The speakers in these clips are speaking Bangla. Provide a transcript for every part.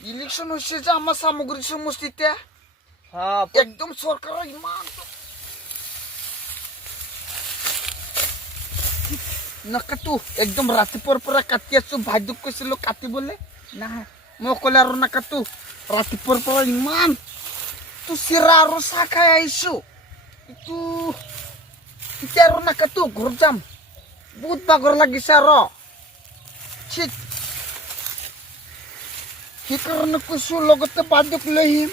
ইলেকশন হচ্ছে যে আমার সামগ্রী সমষ্টিতে হ্যাঁ একদম সরকার ইমান না কাটু একদম রাতে পরা কাটি আছো ভাই দুঃখ কইছিল কাটি বলে না মই কলে আর না কাটু রাতে পরা ইমান তু সিরা আর শাখাই আইছো তু ইতিয়া আর না কাটু ঘর যাম বহুত বাগর লাগিছে আর ঠিক সেইকাৰণে কৈছো লগতে বাদক লৈ আহিম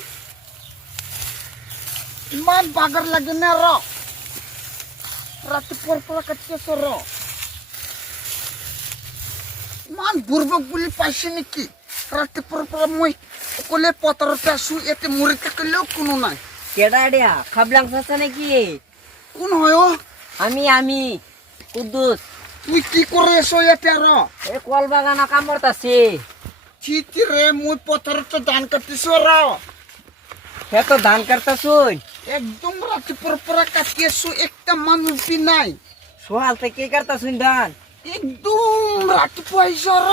ইমান বাগৰ লাগে নে ৰ ৰাতিপুৱাৰ পৰা কাটি আছো ৰ ইমান বুৰ্বক বুলি পাইছে নেকি ৰাতিপুৱাৰ পৰা মই অকলে পথাৰতে আছো ইয়াতে মৰি থাকিলেও কোনো নাই কেডা দিয়া খাবলাং চাচা নাকি কোন হয় অ আমি কুদ্দুস তুই কি কৰি আছ ইয়াতে ৰ এই কল বাগানা কাম করতাছি চিঠি ৰে মই পথাৰতে ধান কাটিছো ৰ সে তো ধান কাটতাছুই একদম ৰাতিপুৱাৰ পৰা কাটি আছো একটা মানুহ নাই সোহাল থেকে কাটতাছুই ধান একদম ৰাতিপুৱা আহিছ ৰ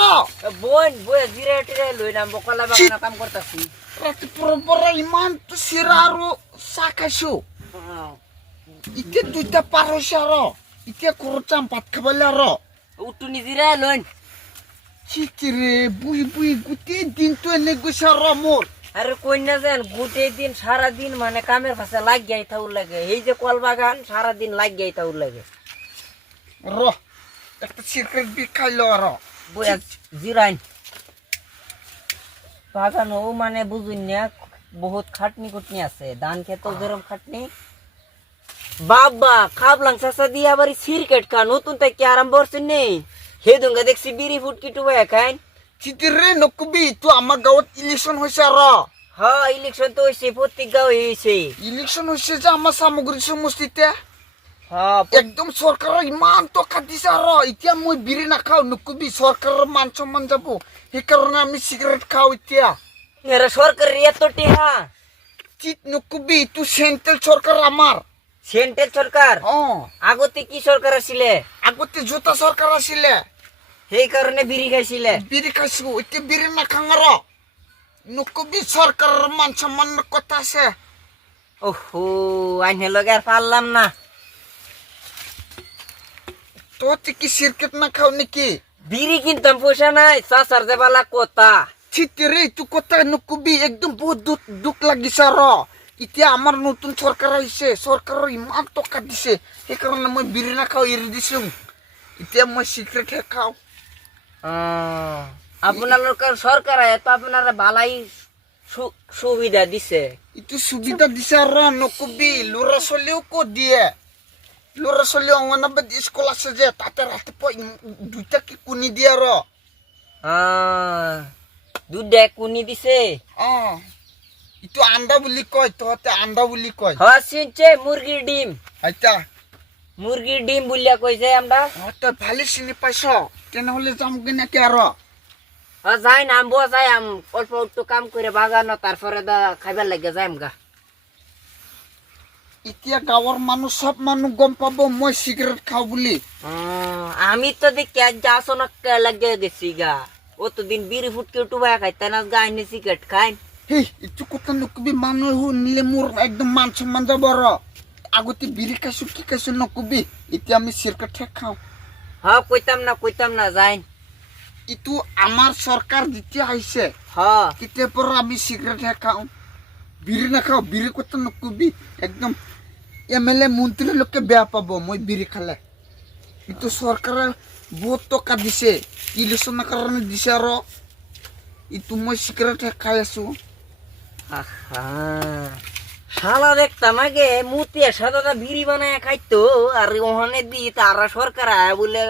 বোন বয়ে জিরে টিরে লই নাম কলা বাগানা কাম করতাছি ৰাতিপুৱাৰ পৰা ইমান তো চিৰা আৰু চাহ খাইছো এতিয়া দুইটা পাৰ হৈছে ৰ এতিয়া ঘৰত যাম ভাত খাবলৈ ৰ উঠুনি জিরে লইন চিঠিৰে বুহি গোটেই দিনটো এনে গৈছে ৰ মোৰ আরে কই না যেন গোটে দিন সারা দিন মানে কামের পাশে লাগ যাই থাউর লাগে এই যে কল বাগান সারা দিন লাগ যাই থাউর লাগে ৰ একটা সিগারেট বি খাইল ৰ বয়া জিরাইন বাগান ও মানে বুঝুন না বহুত খাটনি কুটনি আছে ধান খেত যেরকম খাটনি বাবা খাবলাং চাচা দিয়ে আবার সিরকেট খা নতুন তাই কি আরাম করছেন নেই হে দুঙ্গা দেখছি বিড়ি ফুটকি টুবাই খাইন চিঠিৰে নকবি তো আমাৰ গাঁৱত ইলেকশ্যন হৈছে ৰ হ্যাঁ ইলেকশন তো হয়েছে প্রত্যেক গাঁও হয়েছে ইলেকশ্যন হৈছে যে আমাৰ সামগ্ৰী সমষ্টিতে হ্যাঁ একদম চৰকাৰৰ ইমান টকা দিছে ৰ এতিয়া মই বিড়ি নাখাওঁ নকবি চৰকাৰৰ মান সম্মান যাব সেইকাৰণে আমি চিগাৰেট খাওঁ এতিয়া এরা সরকারের এত টেহা চিট নকবি তো সেন্ট্রাল সরকার আমার সেন্ট্রাল সরকার অ আগতে কি সরকার আসিলে আগতে জোতা সরকার আছিলে সেই কারণে বিড়ি খাইছিলে বিড়ি খাইছো এতিয়া বিড়ি নাখাং ৰ নকবি চৰকাৰৰ মান সম্মানৰ কথা আছে ওহো আইনে লগে আর পারলাম না তহঁতে কি চিৰকেট নাখাও নেকি বিড়ি কিনতাম পয়সা নাই চাচার দেবালা কথা চিটিৰে এইটো কথা নকবি একদম বহুত দুখ লাগিছে ৰ এতিয়া আমাৰ নতুন চৰকাৰ আহিছে চৰকাৰৰ ইমান টকা দিছে সেইকাৰণে মই বিড়ি নাখাওঁ এৰি দিছো এতিয়া মই চিগাৰেটহে খাওঁ আপনার সরকার তো আপনারা বালাই সুবিধা দিছে ইটো সুবিধা দিছে ৰ নকবি ল'ৰা ছোৱালীও ক'ত দিয়ে ল'ৰা ছোৱালী অংগনবাদী স্কুল আছে যে তাতে ৰাতিপুৱা দুটা কি কুনি দিয়ে ৰ দুধে কুনি দিছে অ ইটো আণ্ডা বুলি কয় তহঁতে আণ্ডা বুলি কয় হ্যাঁ চিনছে মুরগির ডিম আইতা মুরগির ডিম বলিয়া কইছে আমরা তই ভালে চিনি পাইছ তেনেহ'লে যাম কেনেকে ৰ যাই না আম যাই আম অল্প একটু কাম করে বাগানো তারপরে খাইবার লাগে যাই আমগা এতিয়া গাঁৱৰ মানুহ সব মানুহ গম পাব মই চিগাৰেট খাওঁ বুলি আমি তো দেখি আজ আসনক লাগে গেছি গা অতদিন বিড়ি ফুটকে টুবাই খাইতে না গাইনে সিগারেট খাই হেই ইটো কথা নকবি মানুহ শুনিলে মোৰ একদম মান সম্মান যাব ৰ আগতে বিড়ি খাইছো কি খাইছো নকবি এতিয়া আমি চিগাৰেটহে খাওঁ হ্যাঁ কইতাম না যাই ইটো আমাৰ চৰকাৰ যেতিয়া আহিছে হ্যাঁ তেতিয়াৰ পৰা আমি চিগাৰেটহে খাওঁ বিড়ি নাখাওঁ বিড়ি কথা নকবি একদম MLA মন্ত্ৰীলৈকে বেয়া পাব মই বিড়ি খালে ইটো চৰকাৰে বহুত টকা দিছে ইলেকশ্যনৰ কাৰণে দিছে আৰু ইটো মই চিগাৰেটহে খাই আছো শালা দেখতাম আগে মুতিয়া সাদা বিড়ি বানায় খাইতো আর ওখানে দি তারা সরকার আয় বলে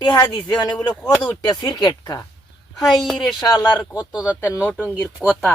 টেহা দিছে মানে বলে কত উঠতে সিরকেট খা হাই রে শালার কত যাতে নটঙ্গির কথা